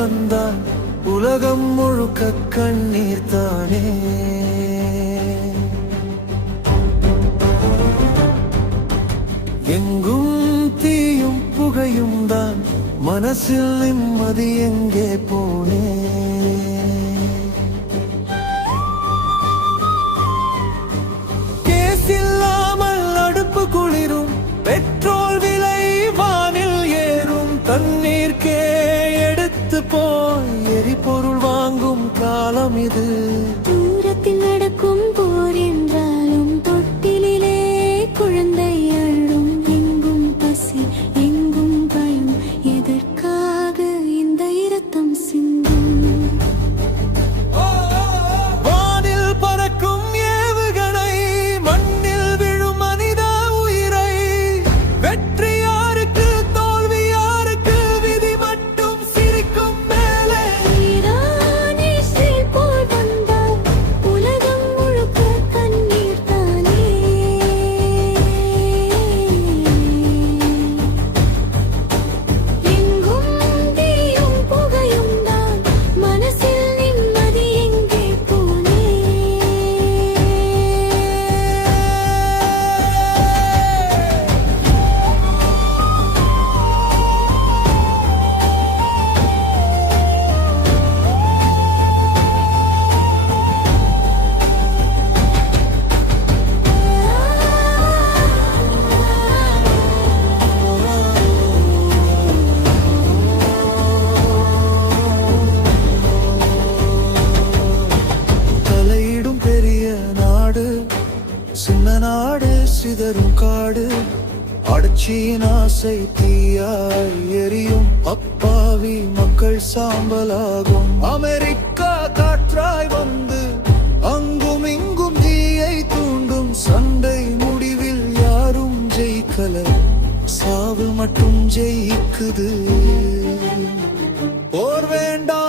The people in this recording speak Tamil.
வந்தால் உலகம் முழுக்க கண்ணீர் தானே. எங்கும் தீயும் புகையும் தான், மனசில் நிம்மதி எங்கே போனே. கேசில்லாமல் அடுப்பு குளிரும், பெட்ரோல் விலை வானில் ஏறும், தண்ணீர்க்கே எடுத்து போய் எரிபொருள் வாங்கும் காலம் இது. தூரத்தில் நடக்கும் போர் என்றாலும் தொட்டிலே குழந்தை அழும். எங்கும் பசி எங்கும் பயம், எதற்காக இந்த இரத்தம் சிந்தும்? வானில் பறக்கும் ஏவுகணை, மண்ணில் விழும் மனித உயிரை, வெற்றி யாருக்கு தோல்வி யாருக்கு, விதி மட்டும் சிரிக்கும் மேலே. ஈரானில் போர் வந்தால் உலகம் முழுக்க கண்ணீர் தானே. எங்கும் தீயும் புகையும் தான், மனசில் நிம்மதி எங்கே போனே. தலையிடும் பெரிய நாடு, சின்ன நாடு சிதறும் காடு, அடர்ச்சியின் ஆசை தீயாய் எரியும், அப்பாவி மக்கள் சாம்பலாகும். அமெரிக்கா காற்றாய் வந்து அங்கும் இங்கும் தீயை தூண்டும், சண்டை முடிவில் யாரும் ஜெயிக்கல, சாவு மட்டும் ஜெயிக்குது. போர் வேண்டாம்